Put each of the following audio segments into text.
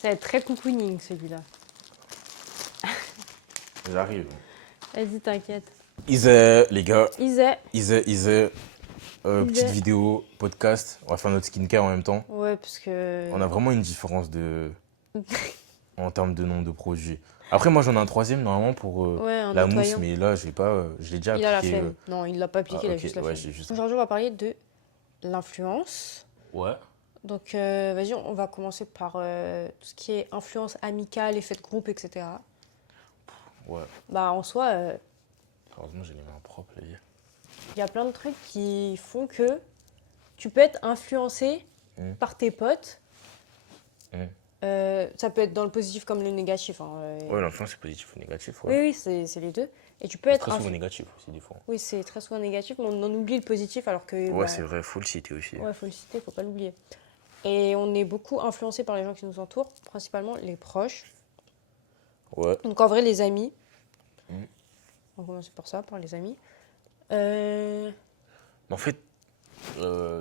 Ça va être très cocooning celui-là. J'arrive. Vas-y, t'inquiète. Les gars. Isée. Petite Isée. vidéo, podcast. On va faire notre skincare en même temps. Ouais, parce que... On a vraiment une différence en termes de nombre de produits. Après, moi, j'en ai un troisième, normalement, pour Ouais, un la mousse. nettoyant. Mais là, j'ai pas, je l'ai déjà Il a la appliqué. flemme. Non, il l'a pas appliqué, il a Ok, juste la ouais, flemme. j'ai juste... Aujourd'hui, on va parler de l'influence. Ouais. Donc, vas-y, on va commencer par tout ce qui est influence amicale, effet de groupe, etc. Ouais. Bah, en soi, Heureusement, j'ai les mains propres, là. il y a plein de trucs qui font que tu peux être influencé par tes potes. Ça peut être dans le positif comme le négatif. Hein. Ouais, l'influence, c'est positif ou négatif, Oui, ouais. oui, c'est les deux. Et tu peux C'est être... très souvent négatif aussi, des fois. Oui, c'est très souvent négatif, mais on en oublie le positif alors que... Ouais, bah, c'est vrai, faut le citer aussi. ouais, faut le citer, faut pas l'oublier. Et on est beaucoup influencé par les gens qui nous entourent, principalement les proches. Ouais. Donc en vrai, les amis. On va commencer par ça, par les amis. En fait,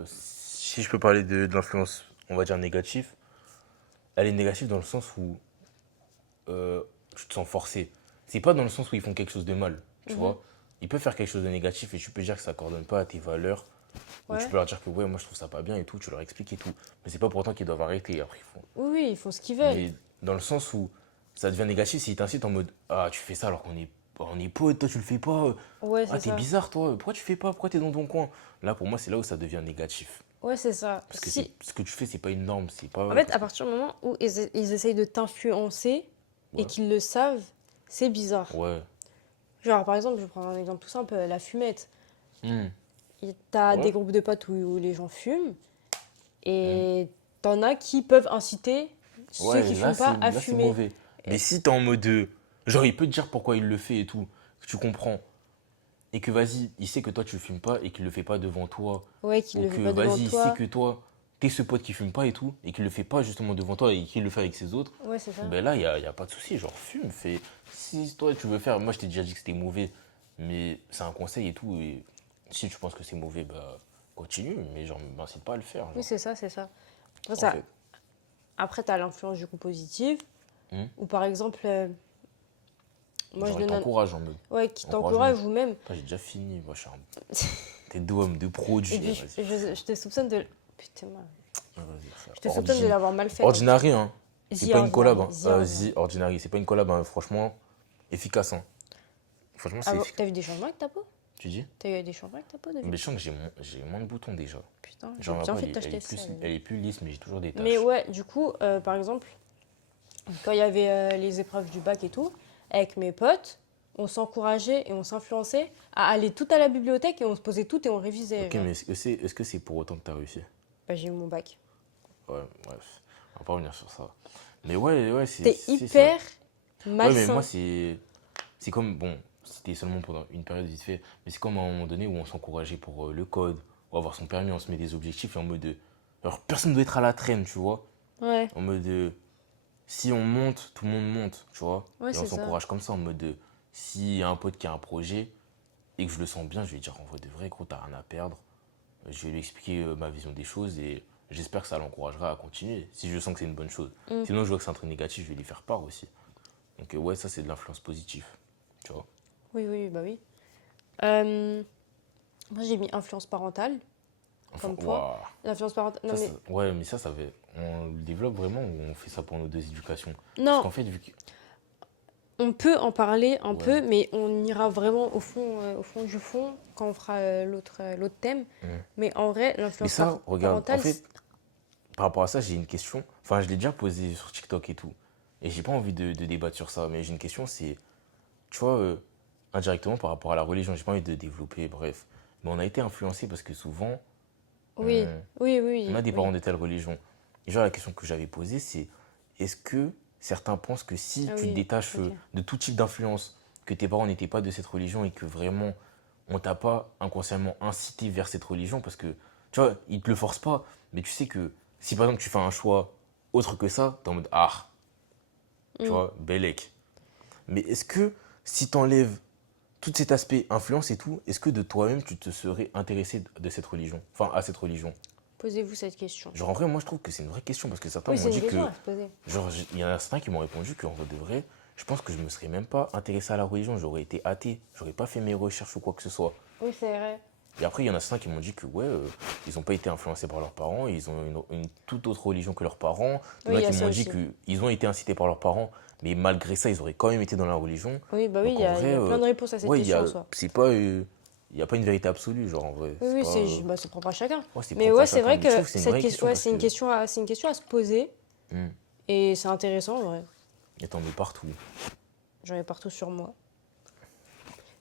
si je peux parler de l'influence, on va dire négative, elle est négative dans le sens où tu te sens forcé. C'est pas dans le sens où ils font quelque chose de mal, tu vois. Ils peuvent faire quelque chose de négatif et tu peux dire que ça ne coordonne pas à tes valeurs. Ou Ouais. tu peux leur dire que ouais, moi je trouve ça pas bien et tout, tu leur expliques et tout. Mais c'est pas pour autant qu'ils doivent arrêter. Après, ils font. Oui, oui, ils font ce qu'ils veulent. Mais dans le sens où ça devient négatif s'ils t'incitent en mode ah, tu fais ça alors qu'on est potes, toi tu le fais pas. Ouais, Ah, c'est t'es ça. bizarre toi, pourquoi tu fais pas, pourquoi t'es dans ton coin. Là, pour moi, c'est là où ça devient négatif. Ouais, c'est ça. Parce que Si... ce que tu fais, c'est pas une norme, c'est pas. En fait, à partir du moment où ils essayent de t'influencer et Ouais. qu'ils le savent, c'est bizarre. Ouais. Genre, par exemple, je prends un exemple tout simple, la fumette. Hmm. T'as Ouais. des groupes de potes où les gens fument et t'en as qui peuvent inciter ceux qui fument pas à Là, c'est fumer. mauvais. Mais si t'es en mode. Genre, il peut te dire pourquoi il le fait et tout, que tu comprends. Et que vas-y, il sait que toi, tu le fumes pas et qu'il le fait pas devant toi. Ouais, qui Ou le fait que pas devant vas-y, il sait toi. que toi, t'es ce pote qui fume pas et tout, et qu'il le fait pas justement devant toi et qu'il le fait avec ses autres. Ouais, c'est ça. Ben là, y a pas de souci. Genre, fume, fais. Si toi, tu veux faire. Moi, je t'ai déjà dit que c'était mauvais, mais c'est un conseil et tout. Et si tu penses que c'est mauvais, bah, continue, mais genre, m'incite pas à le faire. Oui, Genre, c'est ça, c'est ça. Après, en fait. après, t'as l'influence du coup positive. Ou par exemple, moi je Genre, il donne un... t'encourage en mode. Ouais, qui Encouragement. t'encourage ou même. Putain, j'ai déjà fini. Moi, je suis un. T'es deux hommes de produits. Et puis, Vas-y. je te soupçonne de. Putain, Vas-y, frère. je te soupçonne de l'avoir mal fait. Ordinary, hein. C'est The pas une collab, Ordinary, hein. The Ordinary. The Ordinary. C'est pas une collab, hein. Franchement, efficace, hein. Franchement, c'est Ah bon, efficace. t'as vu des changements avec ta peau? Tu dis? T'as eu des changements avec ta peau depuis? Mais je sens que j'ai moins de boutons déjà. Putain, j'ai Genre, ma bien peau, fait de elle t'acheter est plus, ça. elle est plus lisse, mais j'ai toujours des taches. Mais ouais, du coup, par exemple, quand il y avait les épreuves du bac et tout, avec mes potes, on s'encourageait et on s'influençait à aller tout à la bibliothèque et on se posait tout et on révisait. Ok, genre. mais est-ce que c'est pour autant que t'as réussi? Bah, j'ai eu mon bac. Ouais, bref. On va pas revenir sur ça. Mais ouais, C'était c'est hyper ça. Ouais, mais malsain. moi, c'est comme, bon, c'était seulement pendant une période vite fait, mais c'est comme à un moment donné où on s'encourageait pour le code, ou avoir son permis, on se met des objectifs et en mode alors, personne ne doit être à la traîne, tu vois. Ouais, En mode si on monte, tout le monde monte, tu vois. ouais, Et on c'est ça. s'encourage comme ça, en mode s'il y a un pote qui a un projet et que je le sens bien, je vais lui dire en vrai de vrai, gros, t'as rien à perdre. Je vais lui expliquer ma vision des choses et j'espère que ça l'encouragera à continuer, si je sens que c'est une bonne chose. Sinon, je vois que c'est un truc négatif, je vais lui faire part aussi. Donc, ouais, ça, c'est de l'influence positive, tu vois. Oui, oui, bah oui. Moi, j'ai mis influence parentale. Enfin, Comme toi. waouh. L'influence parentale. Non, Ça, mais. ouais, mais ça va. On le développe vraiment ou on fait ça pour nos deux éducations? Parce Non, qu'en fait, vu que. on peut en parler un Ouais. peu, mais on ira vraiment au fond du fond quand on fera l'autre thème. Mais en vrai, Mais l'influence ça, regarde, en parentale. fait, par rapport à ça, j'ai une question. Enfin, je l'ai déjà posée sur TikTok et tout. Et j'ai pas envie de débattre sur ça. Mais j'ai une question, c'est, tu vois, indirectement par rapport à la religion, j'ai pas envie de développer, bref. Mais on a été influencé parce que souvent, Oui, on, oui, on a oui, des oui. parents de telle religion. Et genre, la question que j'avais posée, c'est est-ce que certains pensent que si Ah tu te oui, détaches ok. de tout type d'influence, que tes parents n'étaient pas de cette religion et que vraiment on t'a pas inconsciemment incité vers cette religion, parce que tu vois, ils te le forcent pas, mais tu sais que si par exemple tu fais un choix autre que ça, t'es en mode ah, tu vois, bellec. Mais est-ce que si t'enlèves tout cet aspect influence et tout, est-ce que de toi-même tu te serais intéressé de cette religion, enfin à cette religion? Posez-vous cette question. Genre, en vrai, moi, je trouve que c'est une vraie question parce que certains Oui, m'ont c'est une dit que. question à se poser. Genre, il y en a certains qui m'ont répondu qu'en vrai de vrai, je pense que je me serais même pas intéressé à la religion. J'aurais été athée. J'aurais pas fait mes recherches ou quoi que ce soit. Oui, c'est vrai. Et après, il y en a certains qui m'ont dit que, ouais, ils n'ont pas été influencés par leurs parents, ils ont une toute autre religion que leurs parents. Il y Oui, en il a y a qui ça m'ont dit aussi. qu'ils ont été incités par leurs parents, mais malgré ça, ils auraient quand même été dans la religion. Oui, bah oui, Donc il y en a, il vrai, y a plein de réponses à cette ouais, question en soi. c'est pas, il y a pas une vérité absolue, genre en vrai. Oui, C'est oui, pas, bah, c'est propre à chacun. ouais, c'est Mais propre à ouais, c'est chacun. vrai Mais je que trouve que c'est une cette vraie question, question ouais, parce que, c'est une question à se poser. hmm, Et c'est intéressant, en vrai. et t'en mets partout. J'en ai partout sur moi.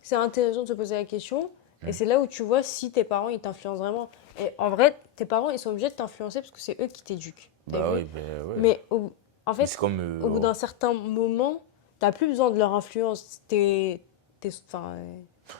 C'est intéressant de se poser la question. Et Hmm. c'est là où tu vois si tes parents, ils t'influencent vraiment. Et en vrai, tes parents, ils sont obligés de t'influencer parce que c'est eux qui t'éduquent. T'as Bah vu? ouais, bah ouais. Mais en Mais c'est fait, comme, au bout d'un certain moment, t'as plus besoin de leur influence. Enfin,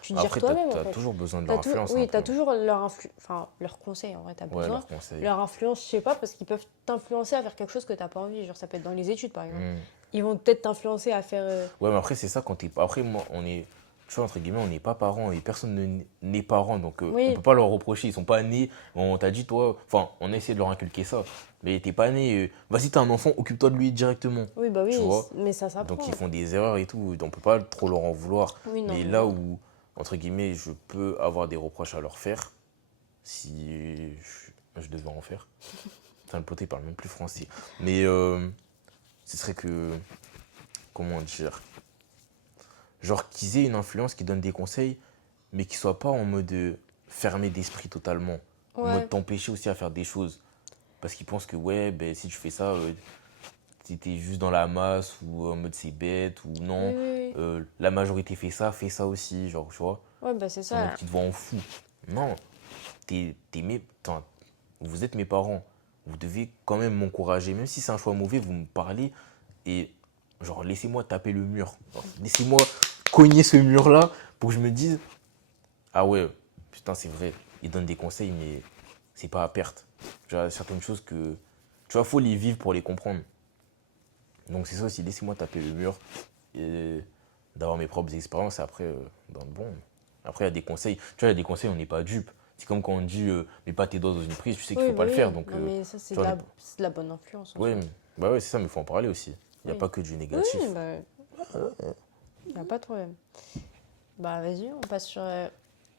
tu te gères après, toi-même, en t'as fait. toujours besoin de leur influence un Oui, peu. t'as toujours leur conseil, en vrai, t'as Ouais, besoin. leurs conseils. Leur influence, je sais pas, parce qu'ils peuvent t'influencer à faire quelque chose que t'as pas envie. Genre, ça peut être dans les études, par exemple. Hmm. Ils vont peut-être t'influencer à faire. Ouais, mais après, c'est ça quand t'es. Après, moi, on est. Tu vois, entre guillemets, on n'est pas parents et personne n'est parent. Donc, on Oui, peut pas leur reprocher. Ils sont pas nés. On t'a dit, toi. Enfin, on a essayé de leur inculquer ça. Mais t'es pas né. Vas-y, t'as un enfant, occupe-toi de lui directement. oui, bah Tu oui, vois? mais ça Donc, ils s'apprend. font des erreurs et tout. On peut pas trop leur en vouloir. Oui, non, Mais mais là non. où, entre guillemets, je peux avoir des reproches à leur faire, si je devais en faire. Putain, le pote, il parle même plus français. Mais ce serait que. Comment dire? Genre qu'ils aient une influence, qui donne des conseils, mais qui soit pas en mode fermé d'esprit totalement. En mode Ouais, t'empêcher aussi à faire des choses. Parce qu'ils pensent que ouais, ben, si tu fais ça, t'es juste dans la masse, ou en mode c'est bête, ou oui, non, oui, oui. la majorité fait ça aussi, genre, tu vois. Ouais, bah c'est En mode ça. qui te voient en fou. Non, enfin, vous êtes mes parents. Vous devez quand même m'encourager. Même si c'est un choix mauvais, vous me parlez et genre laissez-moi taper le mur. Genre, laissez-moi cogner ce mur-là pour que je me dise, ah ouais, putain, c'est vrai. Ils donnent des conseils, mais c'est pas à perte. Genre, certaines choses que, tu vois, faut les vivre pour les comprendre. Donc c'est ça aussi, laissez-moi taper le mur et d'avoir mes propres expériences et après, dans le bon. Après, il y a des conseils. Tu vois, il y a des conseils, on n'est pas dupe. C'est comme quand on dit, mets pas tes doigts dans une prise, tu sais qu'il Oui, faut pas bah le faire. oui. Donc, Non, mais ça, tu vois, c'est de la bonne influence en ouais, soi. bah ouais, c'est ça, mais il faut en parler aussi. Il n'y a Oui. pas que du Oui, négatif. bah, y a pas de problème. Bah, vas-y, on passe sur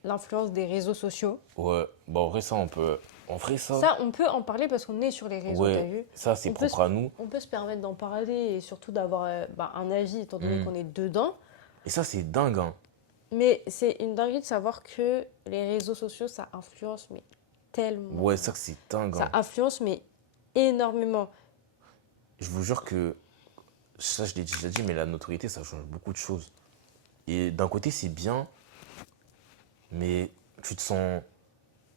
l'influence des réseaux sociaux. Ouais, bah en vrai, ça, on peut. En vrai, ça, Ça, on peut en parler parce qu'on est sur les réseaux, t'as ouais, vu? ça, c'est On peut, se- propre à nous. on peut se permettre d'en parler et surtout d'avoir bah, un avis étant donné Hmm. qu'on est dedans. Et ça, c'est dingue, hein. Mais c'est une dinguerie de savoir que les réseaux sociaux, ça influence, mais tellement. Ouais, ça, c'est dingue, Ça hein. influence, mais énormément. Je vous jure que, ça, je l'ai déjà dit, mais la notoriété, ça change beaucoup de choses. Et d'un côté, c'est bien, mais tu te sens.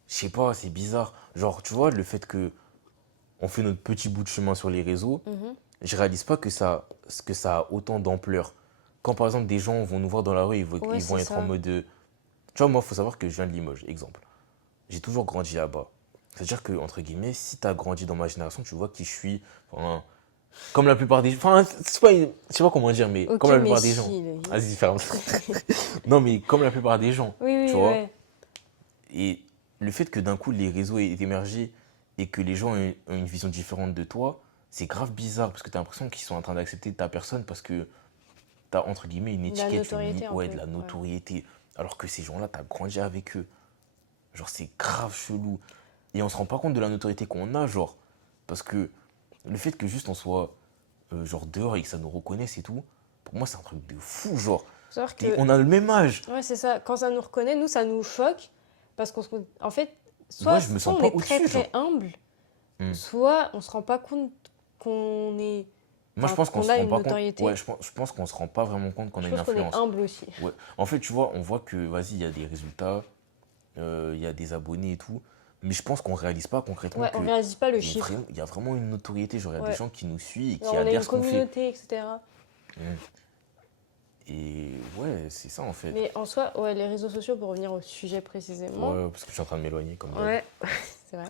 Je sais pas, c'est bizarre. Genre, tu vois, le fait que on fait notre petit bout de chemin sur les réseaux, Mhm. je réalise pas que ça a autant d'ampleur. Quand par exemple des gens vont nous voir dans la rue, Ouais, ils vont c'est être en ça. mode. Tu vois, moi, il faut savoir que je viens de Limoges, exemple. J'ai toujours grandi là-bas. C'est-à-dire que, entre guillemets, si tu as grandi dans ma génération, tu vois qui je suis. Enfin, comme la plupart des. Enfin, c'est pas, je sais pas comment dire, mais Ok, comme la mais plupart des gens. si. Vas-y, ferme. Non, mais comme la plupart des gens, Oui, tu oui, vois. ouais. Et le fait que d'un coup les réseaux aient émergé et que les gens aient une vision différente de toi, c'est grave bizarre parce que tu as l'impression qu'ils sont en train d'accepter ta personne parce que tu as entre guillemets une De la étiquette, notoriété un ouais, peu. de la Ouais. notoriété. Alors que ces gens-là, tu as grandi avec eux. Genre, c'est grave chelou. Et on se rend pas compte de la notoriété qu'on a, genre. Parce que le fait que juste on soit genre dehors et que ça nous reconnaisse et tout, pour moi, c'est un truc de fou, genre. Faut savoir que, On a le même âge. ouais, c'est ça. Quand ça nous reconnaît, nous, ça nous choque. Parce en fait, Moi, soit, je me soit sens on pas est très, au-dessus, genre. très humble, Hmm. soit on se rend pas compte qu'on est. Moi, je Enfin, pense qu'on qu'on se a rend une pas compte. Ouais, notoriété. je pense qu'on se rend pas vraiment compte qu'on a Je une pense qu'on est influence. humble aussi. Ouais. En fait, tu vois, on voit que, vas-y, il y a des résultats, il y a des abonnés et tout. Mais je pense qu'on réalise pas concrètement Ouais, on que réalise pas le chiffre. il y a vraiment une notoriété. Genre, il y a des Ouais. gens qui nous suivent et Genre, qui on a adhèrent à une ce qu'on fait. communauté, etc. Mm. Et ouais, c'est ça en fait. Mais en soi, ouais, les réseaux sociaux, pour revenir au sujet précisément, Ouais, parce que je suis en train de m'éloigner comme d'hab. ouais, c'est vrai,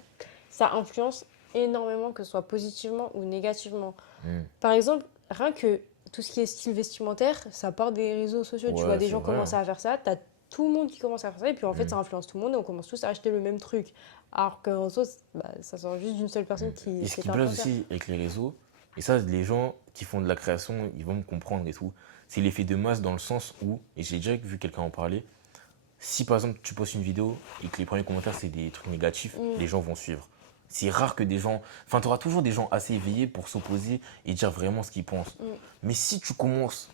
ça influence énormément, que ce soit positivement ou négativement. Mm. Par exemple, rien que tout ce qui est style vestimentaire, ça part des réseaux sociaux. Tu vois Ouais, des c'est gens vrai, commencer hein. à faire ça, tout le monde qui commence à faire ça. Et puis en fait, Mm. ça influence tout le monde et on commence tous à acheter le même truc. Alors qu'en soi, ça sort juste d'une seule personne Et ce qui qui est me plaît influenceur. aussi avec les réseaux, et ça, les gens qui font de la création, ils vont me comprendre et tout, c'est l'effet de masse dans le sens où, et j'ai déjà vu quelqu'un en parler, si par exemple tu postes une vidéo et que les premiers commentaires c'est des trucs négatifs, Mm. les gens vont suivre. C'est rare que des gens. Enfin, tu auras toujours des gens assez éveillés pour s'opposer et dire vraiment ce qu'ils pensent. Mm. Mais si tu commences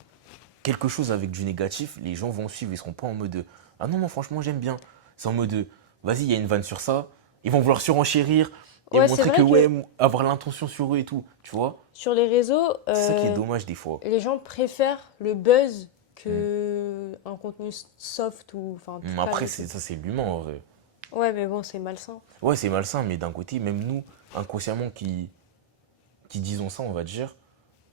quelque chose avec du négatif, les gens vont suivre. Ils seront pas en mode de, ah non, moi franchement j'aime bien. C'est en mode de, vas-y, il y a une vanne sur ça. Ils vont vouloir surenchérir et Ouais, c'est montrer que, vrai ouais, que avoir l'intention sur eux et tout. Tu vois? sur les réseaux, C'est ça qui est dommage des fois. les gens préfèrent le buzz Mm. que un contenu soft ou enfin tout calme Après, et tout. ça c'est l'humain en vrai. Ouais, mais bon, c'est malsain. Ouais, c'est malsain, mais d'un côté, même nous, inconsciemment, qui disons ça, on va dire,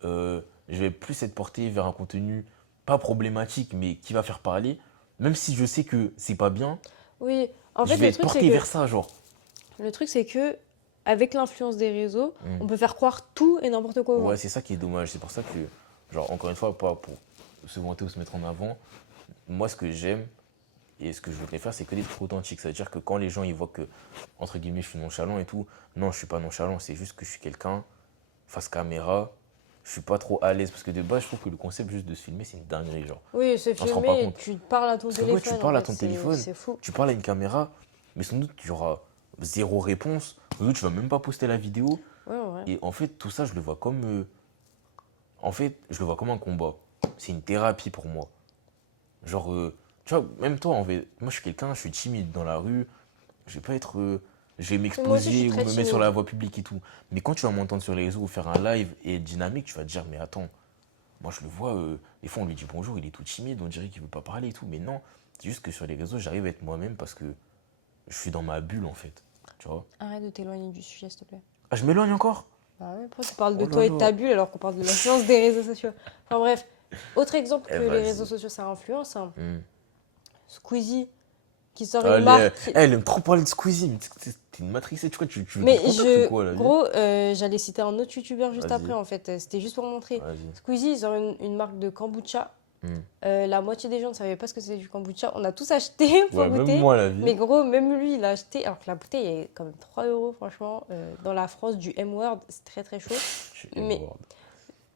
je vais plus être porté vers un contenu pas problématique, mais qui va faire parler. Même si je sais que c'est pas bien, Oui, en je fait, vais être porté vers ça, genre. le truc, c'est que avec l'influence des réseaux, Mm. on peut faire croire tout et n'importe quoi aux Ouais, gens. c'est ça qui est dommage. C'est pour ça que, genre, encore une fois, pas pour se vanter ou se mettre en avant, moi, ce que j'aime et ce que je voudrais faire, c'est que des trucs authentiques. C'est-à-dire que quand les gens ils voient que, entre guillemets, je suis nonchalant et tout, non, je suis pas nonchalant, c'est juste que je suis quelqu'un face caméra. Je suis pas trop à l'aise parce que de base, je trouve que le concept juste de se filmer, c'est une dinguerie, genre. Oui, c'est On se rend pas filmé et compte. tu parles à ton Parce que ouais, tu téléphone. En parles à fait, ton téléphone, c'est fou. tu parles à une caméra, mais sans doute tu auras zéro réponse. Sans doute tu vas même pas poster la vidéo. Ouais, ouais. Et en fait, tout ça, je le vois comme. En fait, je le vois comme un combat. C'est une thérapie pour moi. Genre, tu vois, même toi, en fait, moi je suis quelqu'un, je suis timide dans la rue. Je vais pas être. Je vais Mais moi aussi, je suis m'exposer ou très me mettre sur la timide. voie publique et tout. Mais quand tu vas m'entendre sur les réseaux ou faire un live et être dynamique, tu vas te dire, mais attends, moi je le vois, des fois on lui dit bonjour, il est tout timide, on dirait qu'il veut pas parler et tout. Mais non, c'est juste que sur les réseaux, j'arrive à être moi-même parce que je suis dans ma bulle en fait. Tu vois? Arrête de t'éloigner du sujet, s'il te plaît. Ah, je m'éloigne encore? Bah ouais, pourquoi tu parles de Oh là toi et de ta là. bulle alors qu'on parle de l'influence des réseaux sociaux? Enfin bref, autre exemple Eh, que les réseaux vas-y. sociaux, ça influence, hein. Hmm. Squeezie qui sort une Allez, marque. elle aime trop parler de Squeezie, mais t'es une matrixée, tu vois, tu veux Mais qu'il te contacte ou quoi là? Vas-y. gros, j'allais citer un autre youtubeur juste Vas-y. après en fait. C'était juste pour montrer. Vas-y. Squeezie, ils ont une marque de kombucha. Hmm. La moitié des gens ne savaient pas ce que c'était du kombucha. On a tous acheté pour Ouais, même goûter. moi la vie. Mais gros, même lui, il a acheté. Alors que la bouteille est quand même 3 euros, franchement. Dans la France du M-Word, c'est très très chaud. Je suis Mais Edward.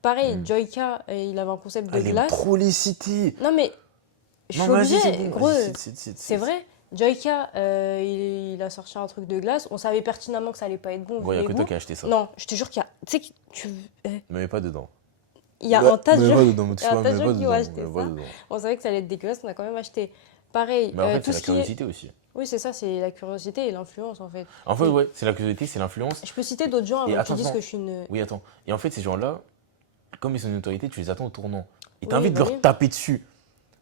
pareil, Hmm. Joyka, il avait un concept de Elle aime glace. trop les cités. Non, mais je Non, suis vas-y, c'est obligée. bon. Gros, Vas-y, cite. c'est vrai. Joyka, il a sorti un truc de glace. On savait pertinemment que ça allait pas être bon Bon, vu il n'y a les que toi goûts. qui as acheté ça. Non, je te jure qu'il y a. Tu sais, Me mets pas dedans. il y a un tas de Me mets gens. pas dedans, mais Il tu y a un vois, tas me de mets pas gens qui ont dedans. acheté Me mets pas ça. dedans. On savait que ça allait être dégueulasse, on a quand même acheté. Pareil, Mais après, tout c'est la ce qui est. curiosité aussi. Oui, c'est ça, c'est la curiosité et l'influence en fait. En fait, Et ouais, c'est la curiosité, c'est l'influence. je peux citer d'autres gens Et avant que tu attends, dises attends. que je suis une. Oui, attends. Et en fait, ces gens-là, comme ils sont une autorité, tu les attends au tournant. Et t'as Oui, envie de bah leur oui. taper dessus.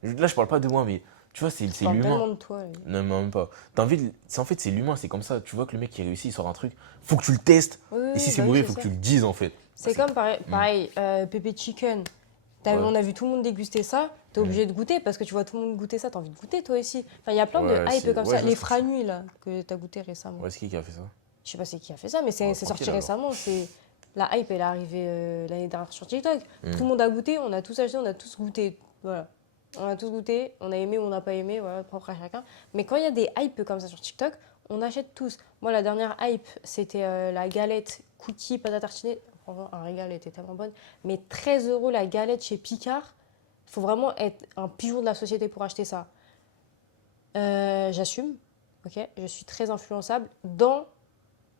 Là, je parle pas de moi, mais tu vois, Je c'est parle l'humain. tellement de toi. Là. Non, mais même pas. T'as envie de... En fait, c'est l'humain, c'est comme ça. Tu vois que le mec qui réussit, il sort un truc, faut que tu le testes. Oui, oui, Et si oui, c'est bah oui, mauvais, c'est faut que ça. tu le dises, en fait. C'est comme pareil, Pépé Chicken. Ouais. On a vu tout le monde déguster ça, t'es obligé de goûter parce que tu vois tout le monde goûter ça, t'as envie de goûter toi aussi. Enfin, il y a plein Ouais, de hype comme ouais, ça. je Les vois ce que tu- Franuits là, que t'as goûté récemment. Ouais, c'est qui a fait ça? Je sais pas c'est qui a fait ça, mais c'est Ouais, sorti tranquille, alors. récemment. La hype, elle est arrivée l'année dernière sur TikTok. Mm. Tout le monde a goûté, on a tous acheté, on a tous goûté. Voilà. On a tous goûté, on a aimé ou on n'a pas aimé, voilà, propre à chacun. Mais quand il y a des hypes comme ça sur TikTok, on achète tous. Moi, la dernière hype, c'était la galette cookie pâte à tartiner. Franchement, un régal, elle était tellement bonne. Mais 13 euros la galette chez Picard, il faut vraiment être un pigeon de la société pour acheter ça. J'assume, ok. Je suis très influençable dans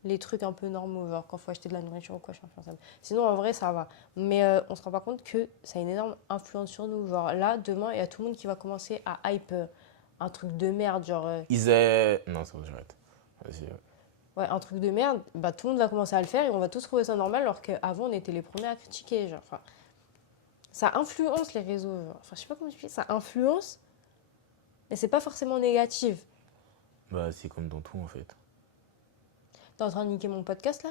les trucs un peu normaux, genre quand il faut acheter de la nourriture ou quoi, je suis influençable. Sinon, en vrai, ça va. Mais on se rend pas compte que ça a une énorme influence sur nous. Genre là, demain, il y a tout le monde qui va commencer à hype un truc de merde, genre Non, c'est bon, j'arrête. Vas-y. ouais, un truc de merde, bah tout le monde va commencer à le faire et on va tous trouver ça normal alors qu'avant on était les premiers à critiquer, genre enfin ça influence les réseaux, genre. Enfin je sais pas comment expliquer, ça influence mais c'est pas forcément négatif. Bah, c'est comme dans tout, en fait. T'es en train de niquer mon podcast là?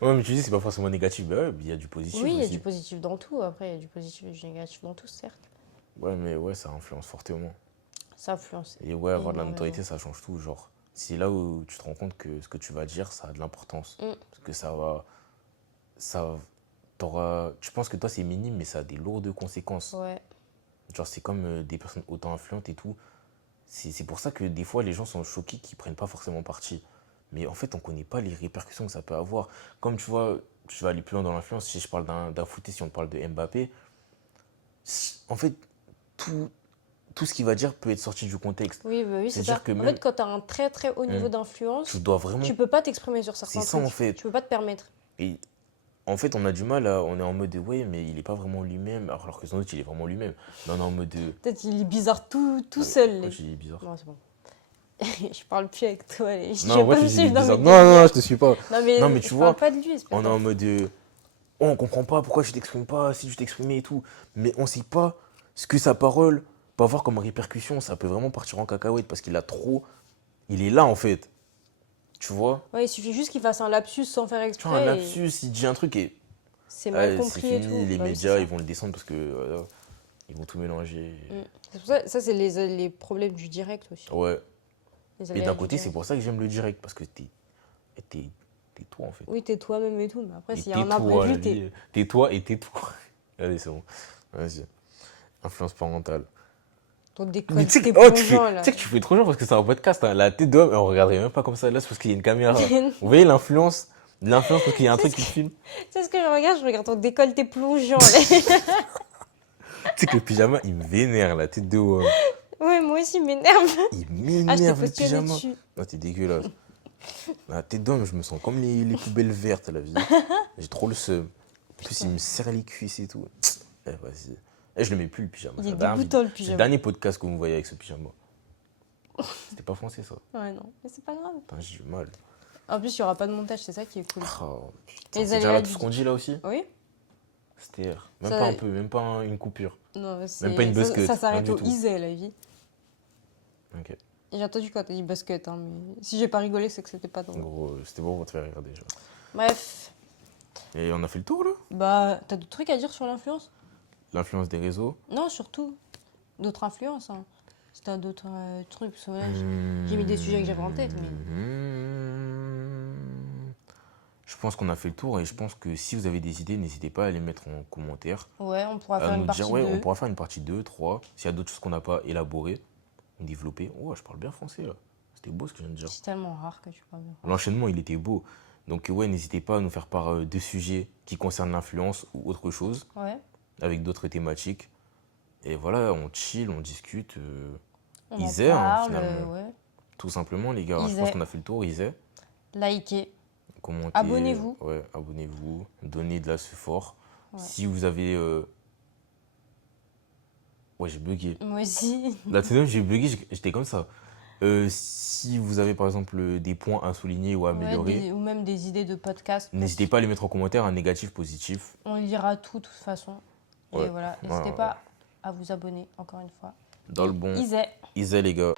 Ouais, mais tu dis, c'est pas forcément négatif. Bah, ouais, il y a du positif Oui, il y a aussi. du positif dans tout, après il y a du positif et du négatif dans tout, certes. Ouais, mais ouais, ça influence fortement. Ça influence. Et ouais, avoir de la Énormément. notoriété, ça change tout. Genre, c'est là où tu te rends compte que ce que tu vas dire, ça a de l'importance. Mm. Parce que ça, t'auras, tu penses que toi, c'est minime, mais ça a des lourdes conséquences. Ouais. Genre, c'est comme des personnes autant influentes et tout. C'est pour ça que des fois, les gens sont choqués qu'ils prennent pas forcément parti. Mais en fait, on connaît pas les répercussions que ça peut avoir. Comme tu vois, je vais aller plus loin dans l'influence. Si je parle d'un footiste, si on parle de Mbappé, en fait, tout, tout ce qu'il va dire peut être sorti du contexte. Oui, bah oui, c'est ça. C'est-à-dire que En même, fait, quand tu as un très très haut niveau hum, d'influence, tu dois vraiment. tu peux pas t'exprimer sur C'est certains ça en trucs. fait. Tu peux pas te permettre. Et en fait, on a du mal à. On est en mode de, ouais, mais il est pas vraiment lui-même. Alors que sans doute, il est vraiment lui-même. Mais on est en mode de. Peut-être il est bizarre tout Ouais, seul. pourquoi tu dis bizarre? Non, c'est bon. Je parle plus avec toi. Je Non, vais moi, pas tu me dis suivre dans mes bizarre. Non, non, délires. je te suis pas. Non, Non, mais mais je tu parle vois, pas de lui, espèce on est en d'enfant. mode de. Oh, on comprend pas pourquoi tu t'exprimes pas, si tu t'exprimais et tout. Mais on sait pas ce que sa parole peut avoir comme répercussion. Ça peut vraiment partir en cacahuète parce qu'il a trop. Il est là en fait. Tu vois? Ouais, il suffit juste qu'il fasse un lapsus sans faire Tu vois, un exprès et lapsus, il dit un truc et. c'est mal Ouais, c'est compris et fini, tout. les Bah oui, c'est médias, ça. ils vont le descendre parce que. Voilà, ils vont tout mélanger. C'est pour ça, ça c'est les problèmes du direct aussi. Ouais. Les Et aléas d'un du côté, c'est direct. pour ça que j'aime le direct parce que t'es, t'es toi en fait. Oui, t'es toi-même et tout, mais après, Et s'il y a un tais-toi, la imprévu, vie. Tais-toi et tais-toi. Allez, c'est bon. Vas-y. Influence parentale. ton Mais décolle, tu sais t'es que, oh, tu plongeant là. sais que tu fais trop genre parce que c'est un podcast. Hein. La tête d'homme, on regarderait même pas comme ça. Là, c'est parce qu'il y a une caméra. Vous voyez l'influence? L'influence parce qu'il y a un truc qui filme. Tu sais ce que je regarde ton décolleté plongeant là. Tu sais que le pyjama, il me vénère, la tête de homme. Ouais, moi aussi, il m'énerve. Il Ah, je t'ai m'énerve le positionné pyjama. dessus. Non, t'es dégueulasse. La tête d'homme, je me sens comme les poubelles vertes, la vie. J'ai trop le seum. En plus, il me serre les cuisses et tout. Eh, vas-y. Eh, je le mets plus, le pyjama. Il C'est est la dernière dégoûtant le C'est le pyjama. dernier podcast que vous me voyez avec ce pyjama. C'était pas français, ça. Ouais, non, mais c'est pas grave. Putain, j'ai du mal. En plus, il n'y aura pas de montage, c'est ça qui est cool. Oh, putain. Les C'est déjà aléas là tout ce qu'on dit là aussi? Oui? C'était même Ça- pas un peu, même pas une coupure. Non, Même pas une buzz cut, ça s'arrête rien au du tout. isé, la vie. Ok. Et j'ai entendu quand t'as dit buzz cut, hein, mais si j'ai pas rigolé, c'est que c'était pas drôle. Gros, c'était bon pour te faire rire déjà. Bref, Et on a fait le tour là? bah, t'as d'autres trucs à dire sur l'influence? L'influence des réseaux. Non, surtout, d'autres influences. Hein. Si t'as d'autres trucs, parce que là, j'ai mis des sujets que j'avais en tête, mais... Je pense qu'on a fait le tour et je pense que si vous avez des idées, n'hésitez pas à les mettre en commentaire. Ouais, on pourra À faire une nous partie dire, ouais, 2. on pourra faire une partie 2, 3. S'il y a d'autres choses qu'on n'a pas élaborées, développées. Oh, je parle bien français là. C'était beau ce que je viens de dire. C'est tellement rare que tu parles bien. L'enchaînement, il était beau. Donc, ouais, n'hésitez pas à nous faire part de sujets qui concernent l'influence ou autre chose, Ouais, avec d'autres thématiques. Et voilà, on chill, on discute. on Isais, en hein, parle, finalement. ouais. Tout simplement, les gars. Je Isais. pense qu'on a fait le tour, Isais. Likez. Commentez. Abonnez-vous. Ouais, abonnez-vous. Donnez de la support. Ouais. Si vous avez. Ouais, j'ai bugué. Moi aussi. Là, tout de même, j'ai bugué, j'étais comme ça. Si vous avez par exemple des points à souligner ou à Ouais, améliorer, ou même des idées de podcast. n'hésitez pas à les mettre en commentaire, un négatif, positif. On lira tout, de toute façon. Et Ouais. voilà, Ouais, n'hésitez ouais, pas à vous abonner, encore une fois. Dans le bon. Isais. Isais, les gars.